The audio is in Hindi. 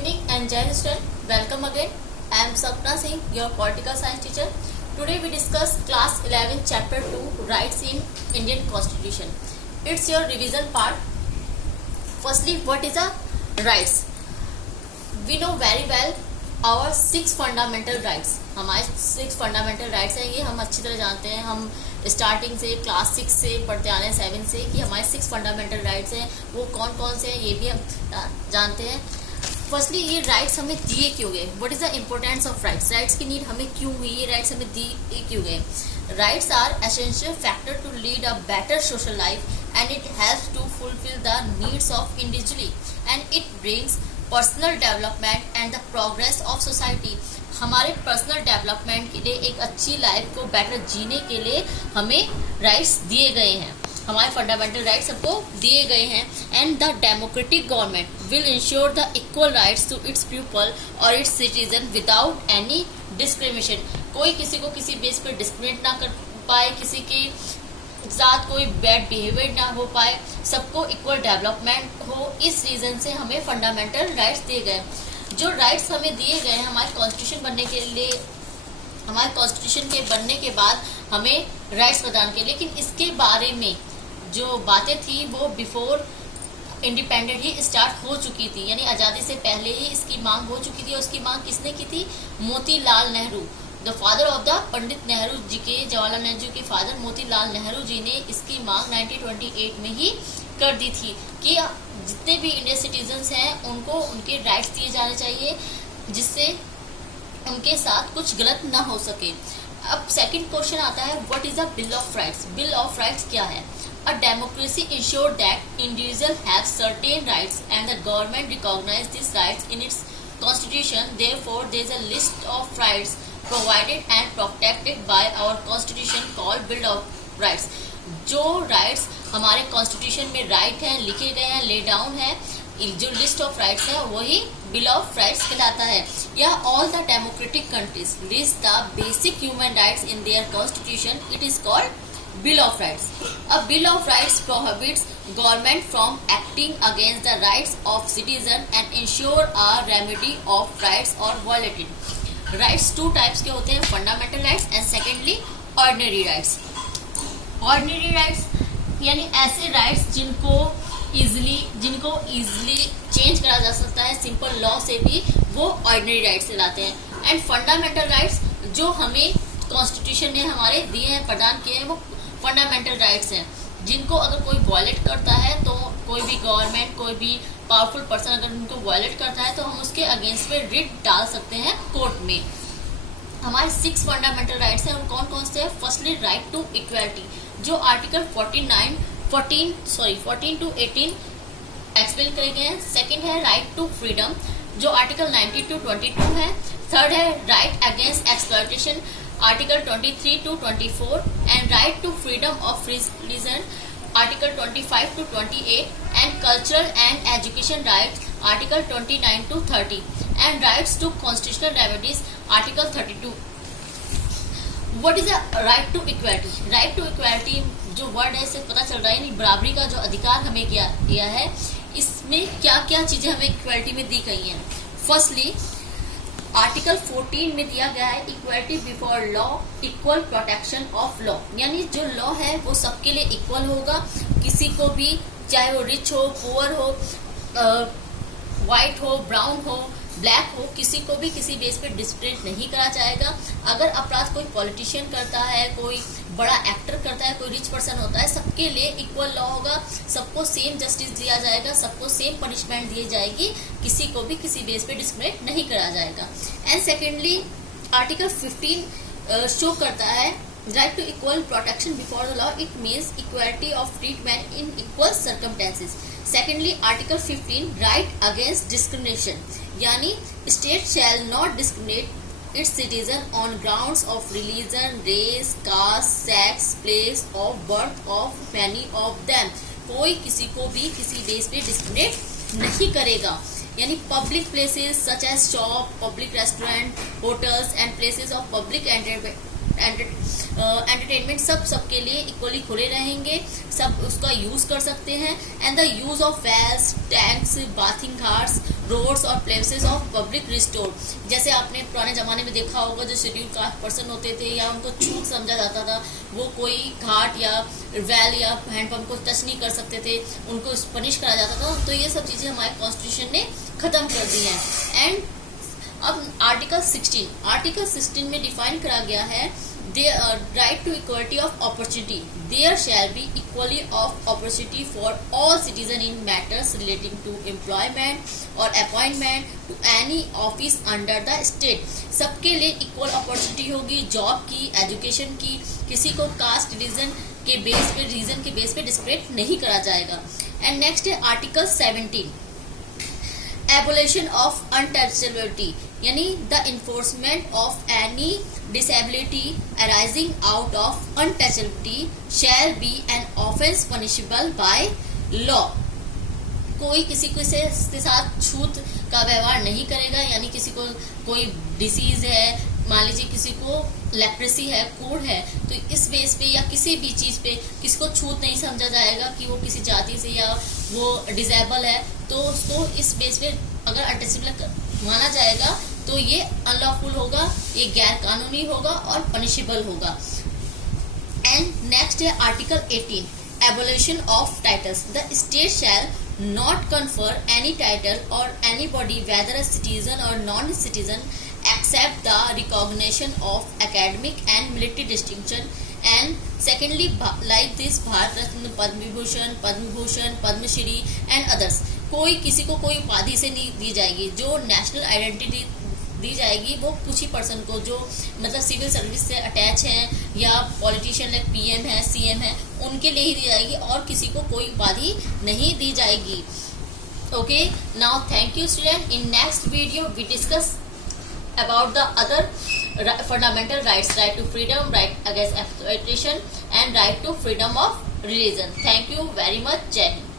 evening and Jai student. Welcome again. I am Sapna Singh, your political science teacher. Today we discuss class 11 chapter 2 rights in Indian Constitution. It's your revision part. Firstly, what is a rights? We know very well our 6 fundamental rights. हमारे 6 fundamental rights हैं, ये हम अच्छी तरह जानते हैं. हम स्टार्टिंग से क्लास 6 से पढ़ते आ रहे हैं 7 से कि हमारे 6 फंडामेंटल राइट्स हैं. वो कौन कौन से हैं ये भी हम जानते हैं. फर्स्टली ये राइट्स हमें दिए क्यों गए? What is the importance of rights? Rights की नीड हमें क्यों हुई? ये राइट्स हमें दिए क्यों गए? Rights are essential factor to lead a better social life and it helps to fulfil the needs of individually and it brings personal development and the progress of society. हमारे पर्सनल डेवलपमेंट के लिए, एक अच्छी लाइफ को बेटर जीने के लिए हमें राइट्स दिए गए हैं. हमारे फंडामेंटल राइट्स सबको दिए गए हैं. And the democratic government will ensure the equal rights to its people और its citizen without any discrimination. कोई किसी को किसी बेस पर डिस्क्रिमिनेट ना कर पाए, किसी के साथ कोई बैड बिहेवियर ना हो पाए, सबको इक्वल डेवलपमेंट हो. इस रीजन से हमें फंडामेंटल राइट्स दिए गए. जो राइट्स हमें दिए गए हैं हमारे कॉन्स्टिट्यूशन बनने के लिए, हमारे कॉन्स्टिट्यूशन के बनने के बाद हमें राइट्स प्रदान किए. लेकिन इसके बारे में जो बातें थी वो बिफोर इंडिपेंडेंट ही स्टार्ट हो चुकी थी, यानी आज़ादी से पहले ही इसकी मांग हो चुकी थी. और उसकी मांग किसने की थी? Motilal Nehru, the father of the Pandit Nehru ji के, जवाहरलाल नेहरू जी के फादर मोतीलाल नेहरू जी ने इसकी मांग 1928 में ही कर दी थी कि जितने भी इंडियन सिटीजन्स हैं उनको उनके राइट्स दिए जाने चाहिए, जिससे उनके साथ कुछ गलत ना हो सके. अब सेकंड क्वेश्चन आता है, what is the bill of rights? Bill of rights क्या है? A democracy ensures that individuals have certain rights and the government recognizes these rights in its constitution. Therefore, there is a list of rights provided and protected by our constitution called Bill of Rights. जो राइट्स हमारे कॉन्स्टिट्यूशन में राइट हैं, लिखे गए हैं, ले डाउन है, जो लिस्ट ऑफ राइट्स है वही बिल ऑफ राइट्स कहलाता है. या all the democratic countries list the basic human rights in their constitution. It is called Bill of Rights. A Bill of Rights prohibits government from acting against the rights of citizen and ensure a remedy of rights or violated. Rights 2 types के होते हैं, fundamental rights and secondly ordinary rights. Ordinary rights यानी ऐसे rights जिनको easily change करा जा सकता है सिंपल लॉ से भी, वो ordinary rights कहलाते हैं. And fundamental rights जो हमें कॉन्स्टिट्यूशन ने हमारे दिए हैं, प्रदान किए हैं, वो फंडामेंटल राइट्स हैं, जिनको अगर कोई वायलेट करता है तो कोई भी गवर्नमेंट, कोई भी पावरफुल पर्सन अगर उनको वायलेट करता है तो हम उसके अगेंस्ट में रिट डाल सकते हैं कोर्ट में. हमारे 6 फंडामेंटल राइट्स हैं. और कौन कौन से हैं? फर्स्टली राइट टू इक्वालिटी, जो आर्टिकल 14 to 18 एक्सप्लेन करे गए हैं. सेकेंड है राइट टू फ्रीडम, जो आर्टिकल 19 to 22 है. थर्ड है right against exploitation, article 23 to 24, and right to freedom of religion, article 25 to 28, and cultural and education rights, article 29 to 30, and rights to constitutional remedies, article 32. What is a right to equality? Right to equality जो वर्ड है इससे पता चल रहा है, बराबरी का जो अधिकार हमें दिया है, इसमें क्या क्या चीजें हमें इक्वालिटी में दी गई हैं. फर्स्टली आर्टिकल 14 में दिया गया है equality before law, equal protection of law, यानी जो लॉ है वो सबके लिए इक्वल होगा. किसी को भी, चाहे वो रिच हो, पुअर हो, वाइट हो, ब्राउन हो, ब्लैक हो, किसी को भी किसी बेस पे डिस्क्रिमिनेट नहीं करा जाएगा. अगर अपराध कोई पॉलिटिशियन करता है, कोई बड़ा एक्टर करता है, कोई रिच पर्सन होता है, सबके लिए इक्वल लॉ होगा, सबको सेम जस्टिस दिया जाएगा, सबको सेम पनिशमेंट दी जाएगी, किसी को भी किसी बेस पे डिस्क्रिमिनेट नहीं करा जाएगा. एंड सेकेंडली आर्टिकल 15 शो करता है right to equal protection before the law. It means equality of treatment in equal circumstances. Secondly article 15 right against discrimination, यानी state shall not discriminate its citizen on grounds of religion, race, caste, sex, place of birth of many of them. कोई किसी को भी किसी बेस पे डिस्क्रिमिनेट नहीं करेगा. यानी public places such as shop, public restaurant, hotels and places of public entertainment सबके लिए इक्वली खुले रहेंगे, सब उसका यूज कर सकते हैं. And the use of wells, tanks, bathing ghats roads और प्लेसेस ऑफ पब्लिक रिस्टोर। जैसे आपने पुराने ज़माने में देखा होगा, जो शेड्यूल कास्ट पर्सन होते थे या उनको छूत समझा जाता था, वो कोई घाट या वेल या हैंडपम्प को टच नहीं कर सकते थे, उनको पनिश करा जाता था। तो ये सब चीज़ें हमारे कॉन्स्टिट्यूशन ने ख़त्म कर दी हैं। एंड अब आर्टिकल 16 में डिफाइन करा गया है right to equality of opportunity. There shall be equally of opportunity for all citizen in matters relating to employment और appointment to any office under the state. सबके लिए इक्वल अपॉर्चुनिटी होगी, जॉब की, एजुकेशन की। किसी को कास्ट रीजन के बेस पे डिस्क्रिमिनेट नहीं करा जाएगा। एंड नेक्स्ट है आर्टिकल 17, एबोलिशन ऑफ अनटचेबिलिटी, यानी the enforcement of any disability arising out of untouchability shall be an offence punishable by law. कोई किसी के साथ छूत का व्यवहार नहीं करेगा, यानी किसी को कोई डिसीज है, मान लीजिए किसी को लेप्रेसी है, कोढ़ है, तो इस बेस पे या किसी भी चीज़ पे किसी को छूत नहीं समझा जाएगा कि वो किसी जाति से या वो डिसेबल है, तो उसको इस बेस पे अगर अनटचेबल माना जाएगा तो ये अनलॉफुल होगा, ये गैर कानूनी होगा और पनिशेबल होगा। एंड नेक्स्ट है article 18, abolition of titles. The state shall not confer any title or anybody whether a citizen or non-citizen except the recognition of academic and military distinction, and secondly like this Bharat Ratna, Padma Vibhushan, Padma Shri and others। कोई किसी को कोई उपाधि से नहीं दी जाएगी। जो नेशनल आइडेंटिटी दी जाएगी वो कुछ ही पर्सन को, जो मतलब सिविल सर्विस से अटैच हैं या पॉलिटिशियन लाइक पीएम है, सीएम है, उनके लिए ही दी जाएगी और किसी को कोई उपाधि नहीं दी जाएगी। Okay, now thank you student. In next video we discuss about the other fundamental rights, right to freedom, right against exploitation and right to freedom of religion. Thank you very much. Jai Hind.